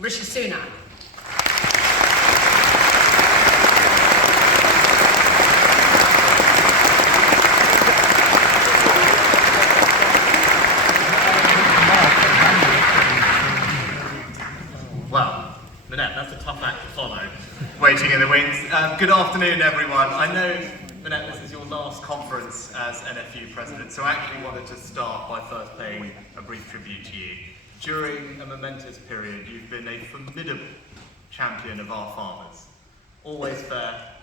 Rishi Sunak. Well, Minette, that's a tough act to follow, waiting in the wings. Good afternoon, everyone. I know, Minette, this is your last conference as NFU president, so I actually wanted to start by first paying a brief tribute to you. During a momentous period, you've been a formidable champion of our farmers. Always fair,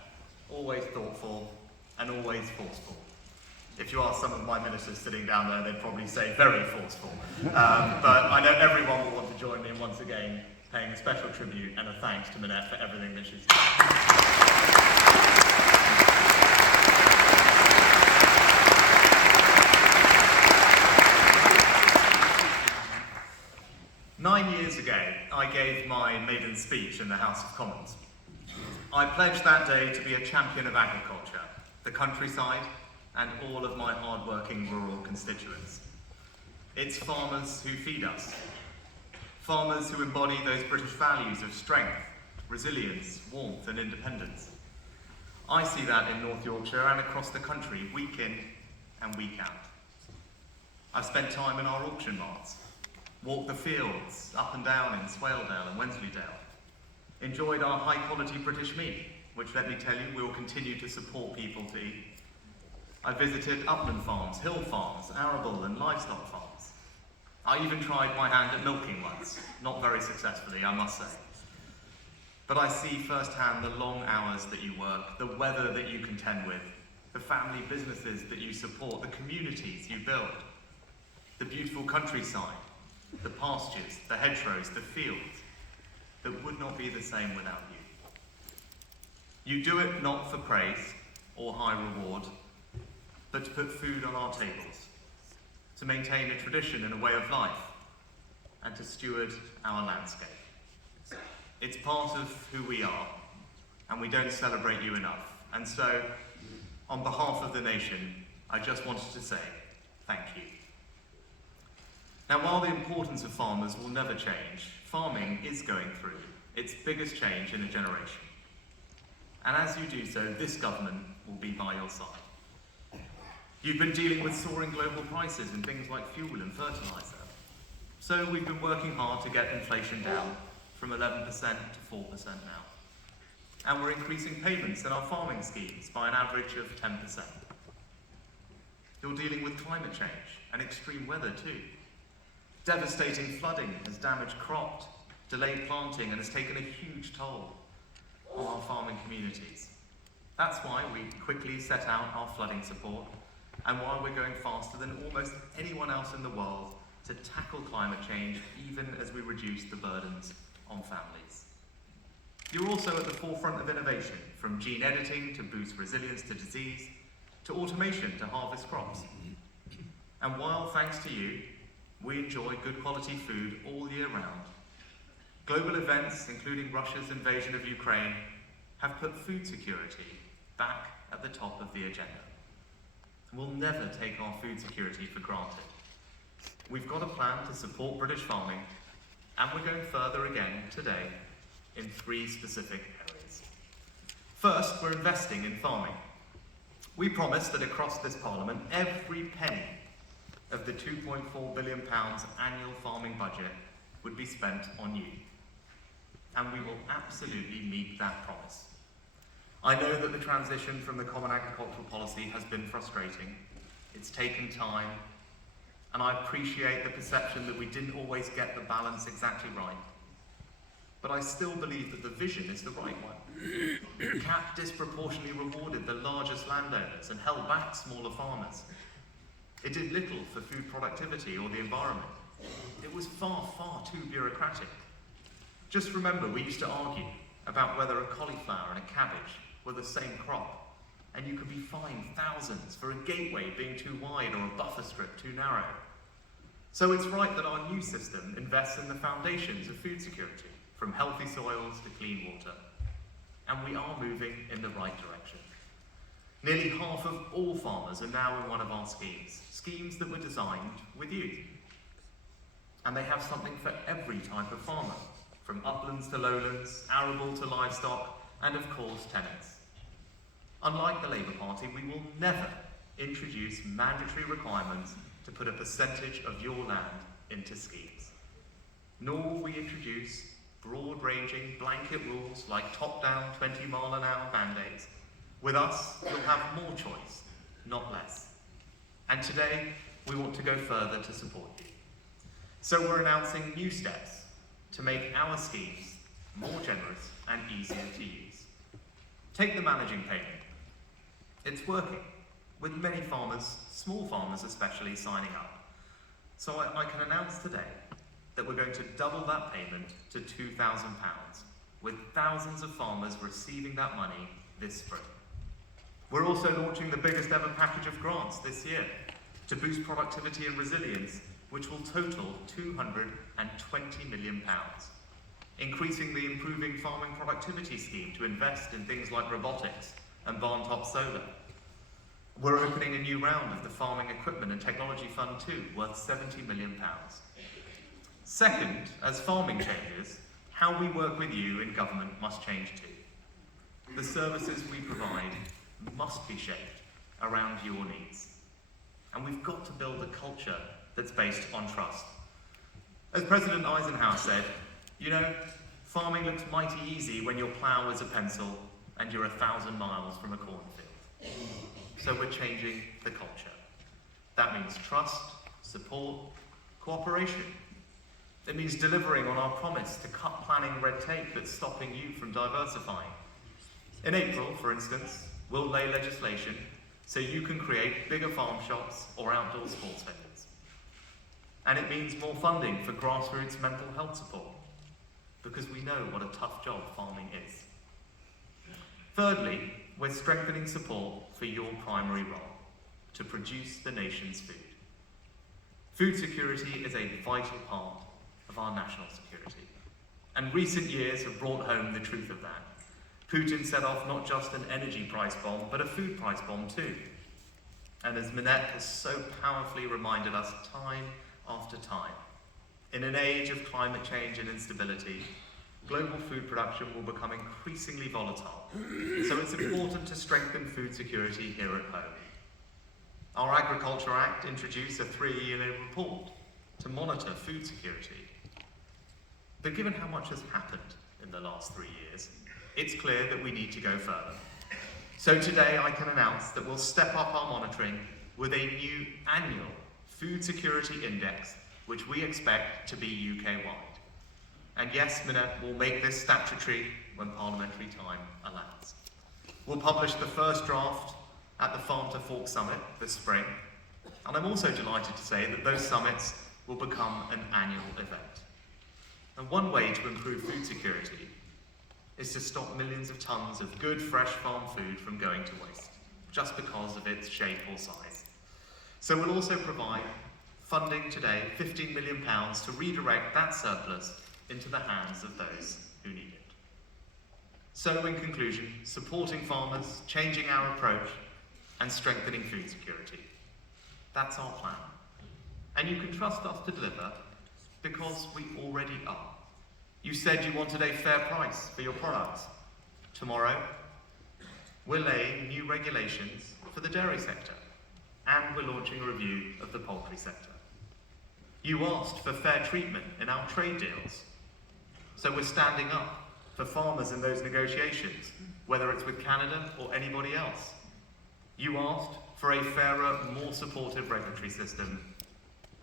always thoughtful, and always forceful. If you ask some of my ministers sitting down there, they'd probably say very forceful. But I know everyone will want to join me in once again paying a special tribute and a thanks to Minette for everything that she's done. 9 years ago, I gave my maiden speech in the House of Commons. I pledged that day to be a champion of agriculture, the countryside, and all of my hard-working rural constituents. It's farmers who feed us. Farmers who embody those British values of strength, resilience, warmth, and independence. I see that in North Yorkshire and across the country, week in and week out. I've spent time in our auction marts, walked the fields up and down in Swaledale and Wensleydale, enjoyed our high-quality British meat, which, let me tell you, we will continue to support people to eat. I visited upland farms, hill farms, arable and livestock farms. I even tried my hand at milking once, not very successfully, I must say. But I see firsthand the long hours that you work, the weather that you contend with, the family businesses that you support, the communities you build, the beautiful countryside, the pastures, the hedgerows, the fields that would not be the same without you. You do it not for praise or high reward, but to put food on our tables, to maintain a tradition and a way of life, and to steward our landscape. It's part of who we are, and we don't celebrate you enough. And so, on behalf of the nation, I just wanted to say thank you. Now, while the importance of farmers will never change, farming is going through its biggest change in a generation. And as you do so, this government will be by your side. You've been dealing with soaring global prices in things like fuel and fertiliser. So we've been working hard to get inflation down from 11% to 4% now. And we're increasing payments in our farming schemes by an average of 10%. You're dealing with climate change and extreme weather too. Devastating flooding has damaged crops, delayed planting, and has taken a huge toll on our farming communities. That's why we quickly set out our flooding support, and why we're going faster than almost anyone else in the world to tackle climate change, even as we reduce the burdens on families. You're also at the forefront of innovation, from gene editing to boost resilience to disease, to automation to harvest crops. And while, thanks to you, we enjoy good quality food all year round, global events, including Russia's invasion of Ukraine, have put food security back at the top of the agenda. We'll never take our food security for granted. We've got a plan to support British farming, and we're going further again today in 3 specific areas. First, we're investing in farming. We promised that across this Parliament, every penny of the £2.4 billion annual farming budget would be spent on you. And we will absolutely meet that promise. I know that the transition from the Common Agricultural Policy has been frustrating. It's taken time, and I appreciate the perception that we didn't always get the balance exactly right. But I still believe that the vision is the right one. CAP disproportionately rewarded the largest landowners and held back smaller farmers. It did little for food productivity or the environment. It was far, far too bureaucratic. Just remember, we used to argue about whether a cauliflower and a cabbage were the same crop, and you could be fined thousands for a gateway being too wide or a buffer strip too narrow. So it's right that our new system invests in the foundations of food security, from healthy soils to clean water. And we are moving in the right direction. Nearly half of all farmers are now in one of our schemes that were designed with you. And they have something for every type of farmer, from uplands to lowlands, arable to livestock, and of course tenants. Unlike the Labour Party, we will never introduce mandatory requirements to put a percentage of your land into schemes. Nor will we introduce broad-ranging blanket rules like top-down 20-mile-an-hour mandates. With us, you'll have more choice, not less. And today, we want to go further to support you. So we're announcing new steps to make our schemes more generous and easier to use. Take the managing payment. It's working, with many farmers, small farmers especially, signing up. So I can announce today that we're going to double that payment to £2,000, with thousands of farmers receiving that money this spring. We're also launching the biggest ever package of grants this year to boost productivity and resilience, which will total £220 million, increasing the Improving Farming Productivity Scheme to invest in things like robotics and barn-top solar. We're opening a new round of the Farming Equipment and Technology Fund too, worth £70 million. Second, as farming changes, how we work with you in government must change too. The services we provide must be shaped around your needs. And we've got to build a culture that's based on trust. As President Eisenhower said, you know, farming looks mighty easy when your plough is a pencil and you're 1,000 miles from a cornfield. So we're changing the culture. That means trust, support, cooperation. It means delivering on our promise to cut planning red tape that's stopping you from diversifying. In April, for instance, we'll lay legislation so you can create bigger farm shops or outdoor sports venues. And it means more funding for grassroots mental health support, because we know what a tough job farming is. Thirdly, we're strengthening support for your primary role, to produce the nation's food. Food security is a vital part of our national security, and recent years have brought home the truth of that. Putin set off not just an energy price bomb, but a food price bomb too. And as Minette has so powerfully reminded us time after time, in an age of climate change and instability, global food production will become increasingly volatile. So it's important to strengthen food security here at home. Our Agriculture Act introduced a 3-year report to monitor food security. But given how much has happened in the last 3 years, it's clear that we need to go further. So today I can announce that we'll step up our monitoring with a new annual Food Security Index, which we expect to be UK-wide. And yes, Minette will make this statutory when parliamentary time allows. We'll publish the first draft at the Farm to Fork Summit this spring, and I'm also delighted to say that those summits will become an annual event. And one way to improve food security is to stop millions of tons of good fresh farm food from going to waste, just because of its shape or size. So we'll also provide funding today, £15 million, to redirect that surplus into the hands of those who need it. So in conclusion, supporting farmers, changing our approach, and strengthening food security. That's our plan. And you can trust us to deliver because we already are. You said you wanted a fair price for your products. Tomorrow, we're laying new regulations for the dairy sector, and we're launching a review of the poultry sector. You asked for fair treatment in our trade deals, so we're standing up for farmers in those negotiations, whether it's with Canada or anybody else. You asked for a fairer, more supportive regulatory system,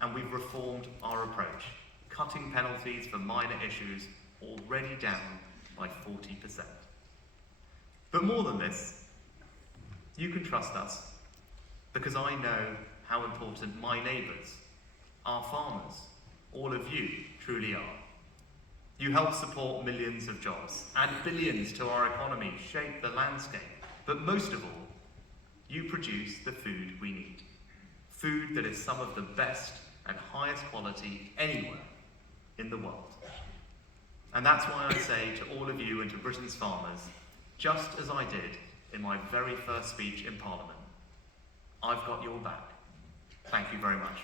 and we've reformed our approach, cutting penalties for minor issues already down by 40%. But more than this, you can trust us, because I know how important my neighbours, our farmers, all of you truly are. You help support millions of jobs, add billions to our economy, shape the landscape, but most of all, you produce the food we need. Food that is some of the best and highest quality anywhere in the world. And that's why I say to all of you and to Britain's farmers, just as I did in my very first speech in Parliament, I've got your back. Thank you very much.